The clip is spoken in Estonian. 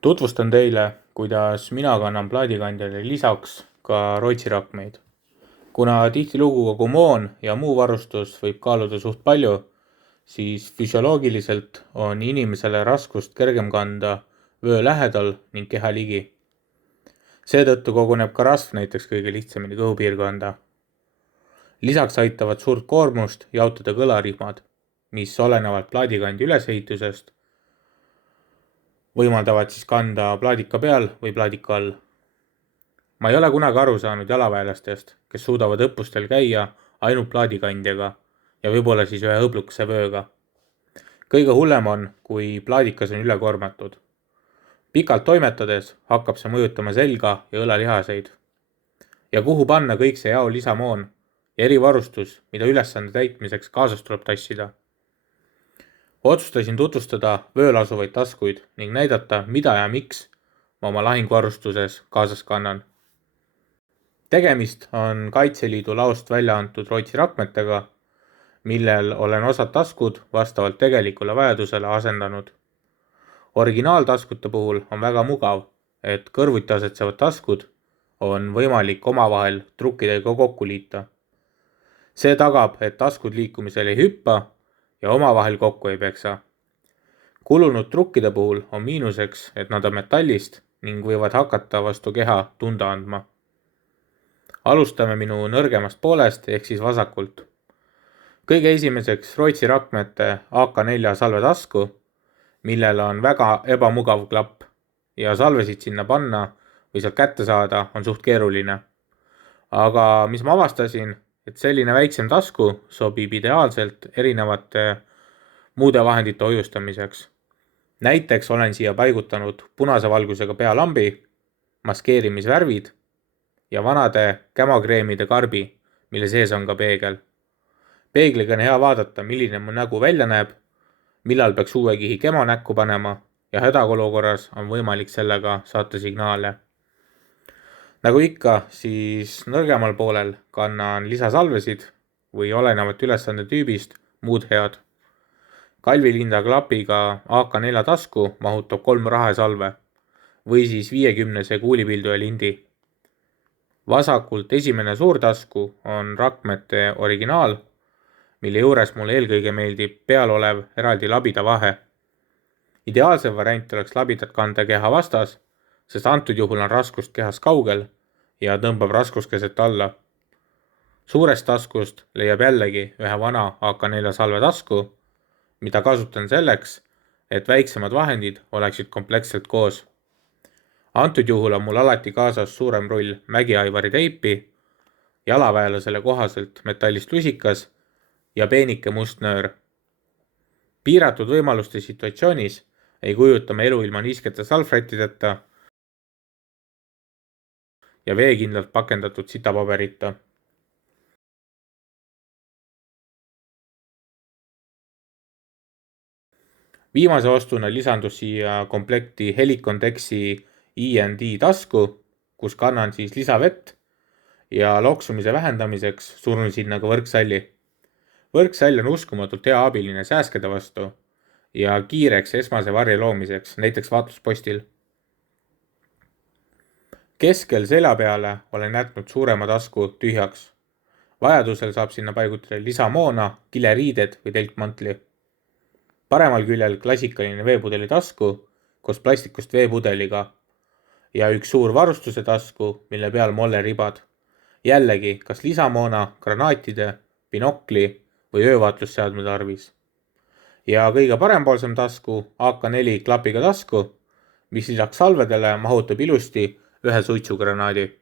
Tutvustan teile, kuidas mina kannan plaadikandjale lisaks ka Rootsi rakmeid. Kuna tihtilugu kogu moon ja muu varustus võib kaaluda suht palju, siis füsioloogiliselt on inimesele raskust kergem kanda vöö lähedal ning keha ligi. Seetõttu koguneb ka rasv näiteks kõige lihtsamini kõhupiirkonda. Lisaks aitavad suurt koormust jaotada kõlarihmad, mis olenevalt plaadikandja ülesehitusest võimaldavad siis kanda plaadika peal või plaadika all. Ma ei ole kunagi aru saanud jalaväelastest, kes suudavad õppustel käia ainult plaadikandjaga ja võib-olla siis ühe hõblukese vööga. Kõige hullem on, kui plaadikas on ülekoormatud. Pikalt toimetades hakkab see mõjutama selga ja õlalihaseid. Ja kuhu panna kõik see jao lisamoon ja erivarustus, mida ülesande täitmiseks kaasas tuleb tassida. Otsustasin tutvustada vööl asuvaid taskuid ning näidata, mida ja miks ma oma lahinguvarustuses kaasas kannan. Tegemist on Kaitseliidu laost välja antud Rootsi rakmetega, millel olen osad taskud vastavalt tegelikule vajadusele asendanud. Originaaltaskute puhul on väga mugav, et kõrvuti asetsevad taskud on võimalik omavahel trukkidega kokku liita. See tagab, et taskud liikumisel ei hüppa ja omavahel kokku ei peksa. Kulunud trukkide puhul on miinuseks, et nad on metallist ning võivad hakata vastu keha tunda andma. Alustame minu nõrgemast poolest ehk siis vasakult. Kõige esimeseks Rootsi rakmete AK4 salvetasku, millel on väga ebamugav klapp ja salvesid sinna panna või sealt kätte saada on suht keeruline. Aga mis ma avastasin, et selline väiksem tasku sobib ideaalselt erinevate muude vahendite hoiustamiseks. Näiteks olen siia paigutanud punase valgusega pealambi, maskeerimisvärvid ja vanade kämokreemide karbi, mille sees on ka peegel. Peegliga on hea vaadata, milline mu nägu välja näeb, millal peaks uue kihi kemo näkku panema ja hädaolukorras on võimalik sellega saata signaale. Nagu ikka, siis nõrgemal poolel kannan lisasalvesid või olenevalt ülesande tüübist muud head. Kalvilinda klapiga AK4 tasku mahutab 3 rahesalve või siis 50 kuulipilduja lindi. Vasakult esimene suurtasku on rakmete originaal, mille juures mulle eelkõige meeldib peal olev eraldi labida vahe. Ideaalsem variant oleks labidat kanda keha vastas, sest antud juhul on raskust kehas kaugel ja tõmbab raskuskeset alla. Suurest taskust leiab jällegi ühe vana AK4 salve tasku, mida kasutan selleks, et väiksemad vahendid oleksid kompleksselt koos. Antud juhul on mul alati kaasas suurem rull Mägi-Aivari teipi, jalaväelasele kohaselt metallist lusikas ja peenike must nöör. Piiratud võimaluste situatsioonis ei kujuta me elu ilma niiskete salvrättideta ja veekindlalt pakendatud sitapaberita. Viimase ostuna lisandus siia komplekti Helicon Texi END tasku, kus kannan siis lisavett ja loksumise vähendamiseks surun sinna ka võrksalli. Võrksall on uskumatult hea abiline sääskede vastu ja kiireks esmase varje loomiseks, näiteks vaatluspostil. Keskel selja peale olen jätnud suurema tasku tühjaks. Vajadusel saab sinna paigutada lisamoona, kileriided või telkmantli. Paremal küljel klassikaline veepudeli tasku koos plastikust veepudeliga ja üks suur varustuse tasku, mille peal molleribad. Jällegi kas lisamoona, granaatide, binokli või öövaatlusseadme tarvis. Ja kõige parempoolsem tasku AK4 klapiga tasku, mis lisaks salvedele mahutab ilusti ühe suitsugranaadi.